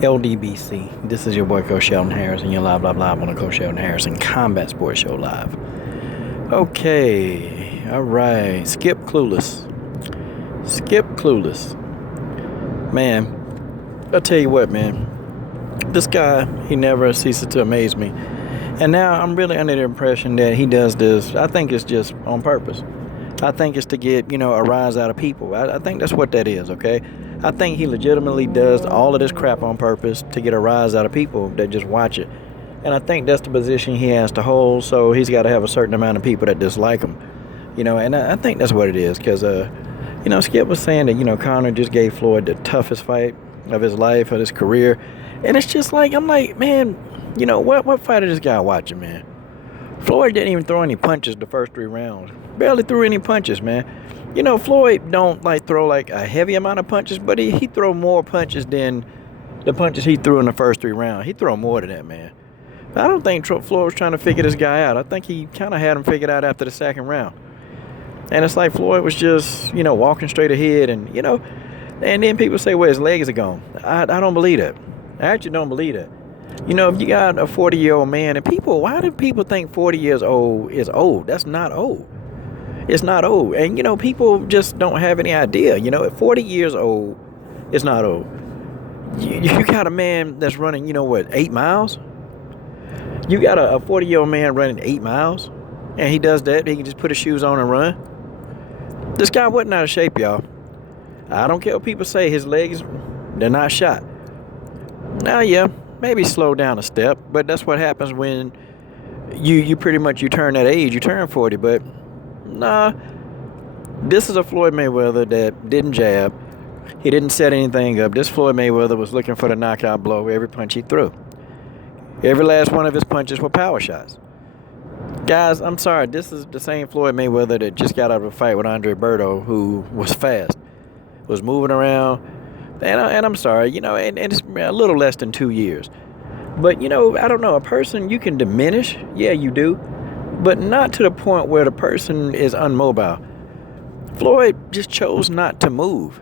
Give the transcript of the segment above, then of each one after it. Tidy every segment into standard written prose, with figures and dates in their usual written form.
LDBC. This is your boy Coach Sheldon Harris, and you're live on the Coach Sheldon Harrison Combat Sports Show live. Okay, all right. Skip Clueless. Man, I'll tell you what, man. This guy, he never ceases to amaze me. And now I'm really under the impression that he does this. I think it's just on purpose. I think it's to get, a rise out of people. I think that's what that is, okay? I think he legitimately does all of this crap on purpose to get a rise out of people that just watch it. And I think that's the position he has to hold, so he's got to have a certain amount of people that dislike him. And I think that's what it is, because, Skip was saying that, Conor just gave Floyd the toughest fight of his life, of his career. And it's just like, I'm like, man, what fight is this guy watching, man? Floyd didn't even throw any punches the first 3 rounds. Barely threw any punches, man. Floyd don't throw a heavy amount of punches, but he throw more punches than the punches he threw in the first 3 rounds. He throw more than that, man. I don't think Floyd was trying to figure this guy out. I think he kind of had him figured out after the second round. And it's like Floyd was just, walking straight ahead, and and then people say, well, his legs are gone. I don't believe that. I actually don't believe that. If you got a 40-year-old man, and why do people think 40 years old is old? That's not old. It's not old. And, people just don't have any idea. At 40 years old, it's not old. You got a man that's running, 8 miles? You got a 40-year-old man running 8 miles? And he does that. He can just put his shoes on and run? This guy wasn't out of shape, y'all. I don't care what people say. His legs, they're not shot. Now, yeah, maybe slow down a step. But that's what happens when you pretty much turn that age. You turn 40, but... Nah, this is a Floyd Mayweather that didn't jab. He didn't set anything up. This Floyd Mayweather was looking for the knockout blow every punch he threw. Every last one of his punches were power shots. Guys, I'm sorry. This is the same Floyd Mayweather that just got out of a fight with Andre Berto, who was fast, was moving around. And I'm sorry, and it's a little less than 2 years. But, I don't know. A person you can diminish. Yeah, you do. But not to the point where the person is unmobile. Floyd just chose not to move.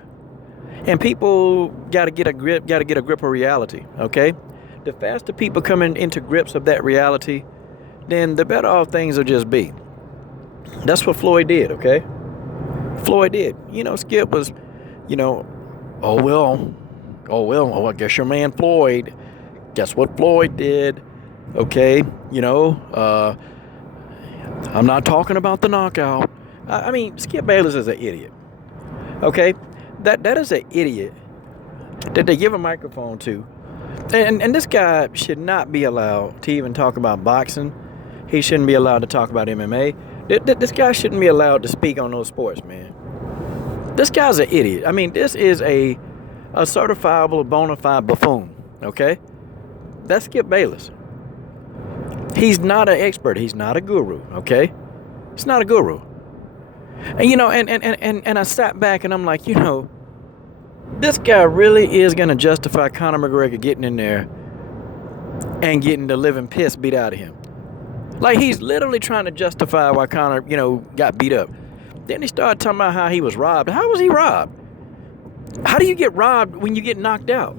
And people got to get a grip of reality, okay? The faster people come into grips of that reality, then the better off things will just be. That's what Floyd did, okay? Floyd did. Skip was, I guess your man Floyd. Guess what Floyd did, okay? I'm not talking about the knockout. I mean, Skip Bayless is an idiot. Okay? That is an idiot that they give a microphone to. And this guy should not be allowed to even talk about boxing. He shouldn't be allowed to talk about MMA. This guy shouldn't be allowed to speak on those sports, man. This guy's an idiot. I mean, this is a certifiable, bona fide buffoon. Okay? That's Skip Bayless. He's not an expert. He's not a guru, okay? He's not a guru. And and I sat back and I'm like, this guy really is going to justify Conor McGregor getting in there and getting the living piss beat out of him. Like, he's literally trying to justify why Conor, got beat up. Then he started talking about how he was robbed. How was he robbed? How do you get robbed when you get knocked out?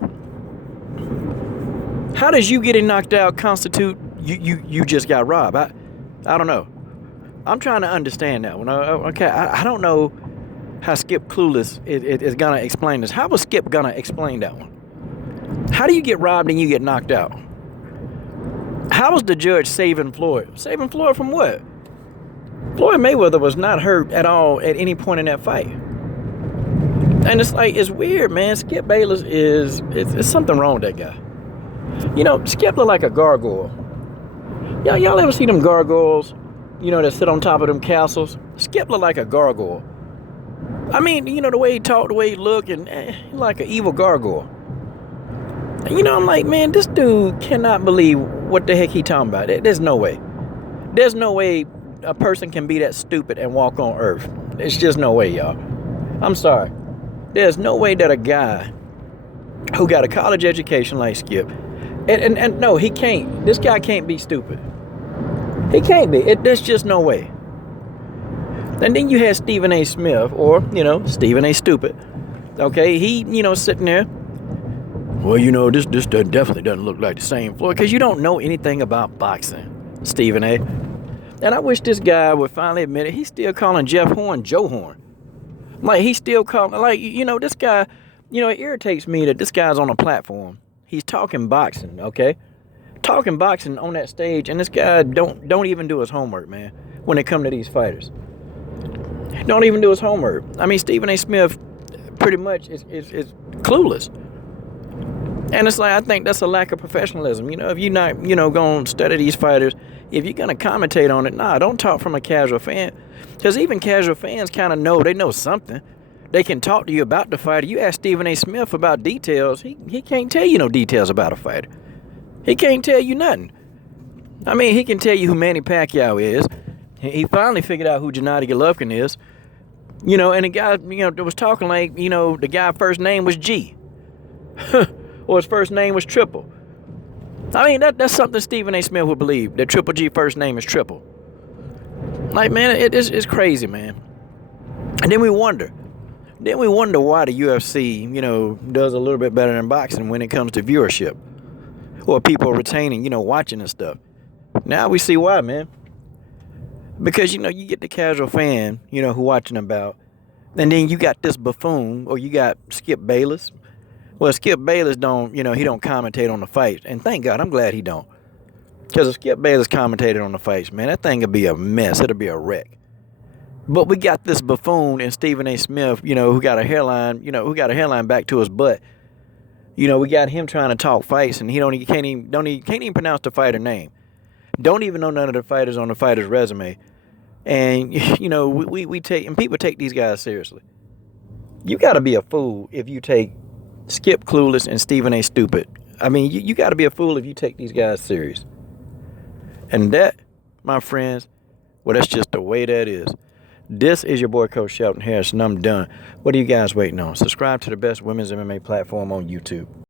How does you getting knocked out constitute you just got robbed? I don't know. I'm trying to understand that one. Okay, I don't know how Skip Clueless is going to explain this. How was Skip going to explain that one? How do you get robbed and you get knocked out? How was the judge saving Floyd? Saving Floyd from what? Floyd Mayweather was not hurt at all at any point in that fight. And it's weird, man. Skip Bayless it's something wrong with that guy. Skip looked like a gargoyle. Y'all ever see them gargoyles, that sit on top of them castles? Skip looked like a gargoyle. I mean, the way he talked, the way he looked, and like an evil gargoyle. And, I'm like, man, this dude cannot believe what the heck he talking about. There's no way. There's no way a person can be that stupid and walk on earth. There's just no way, y'all. I'm sorry. There's no way that a guy who got a college education like Skip, and no, he can't. This guy can't be stupid. He can't be. There's just no way. And then you had Stephen A. Smith, or, Stephen A. Stupid. Okay, he, sitting there well, you know, this definitely doesn't look like the same Floyd, because you don't know anything about boxing, Stephen A. And I wish this guy would finally admit it. He's still calling Jeff Horn Joe Horn. Like, he's still calling, like, you know, this guy, you know, it irritates me that this guy's on a platform. He's talking boxing, okay? Talking boxing on that stage, and this guy don't even do his homework, man, when it come to these fighters. Don't even do his homework. I mean, Stephen A. Smith pretty much is clueless. And it's like, I think that's a lack of professionalism. You know, if you're not, you know, going to study these fighters, if you're going to commentate on it, don't talk from a casual fan. Because even casual fans kind of know, they know something. They can talk to you about the fighter. You ask Stephen A. Smith about details, he can't tell you no details about a fighter. He can't tell you nothing. I mean, he can tell you who Manny Pacquiao is. He finally figured out who Gennady Golovkin is. You know, and the guy, you know, that was talking like, you know, the guy's first name was G. Or his first name was Triple. I mean, that's something Stephen A. Smith would believe, that Triple G first name is Triple. Like, man, it's crazy, man. And then we wonder why the UFC, you know, does a little bit better than boxing when it comes to viewership. Or people retaining, you know, watching and stuff. Now we see why, man. Because, you know, you get the casual fan, you know, who watching about. And then you got this buffoon, or you got Skip Bayless. Well, Skip Bayless don't, you know, he don't commentate on the fights. And thank God, I'm glad he don't. Because if Skip Bayless commentated on the fights, man, that thing would be a mess. It'll be a wreck. But we got this buffoon and Stephen A. Smith, you know, who got a hairline back to his butt. You know, we got him trying to talk fights, and he can't even pronounce the fighter name. Don't even know none of the fighters on the fighter's resume. And, you know, we take, and people take these guys seriously. You got to be a fool if you take Skip clueless and Stephen A. stupid. I mean, you got to be a fool if you take these guys serious. And that, my friends, well, that's just the way that is. This is your boy, Coach Shelton Harris, and I'm done. What are you guys waiting on? Subscribe to the best women's MMA platform on YouTube.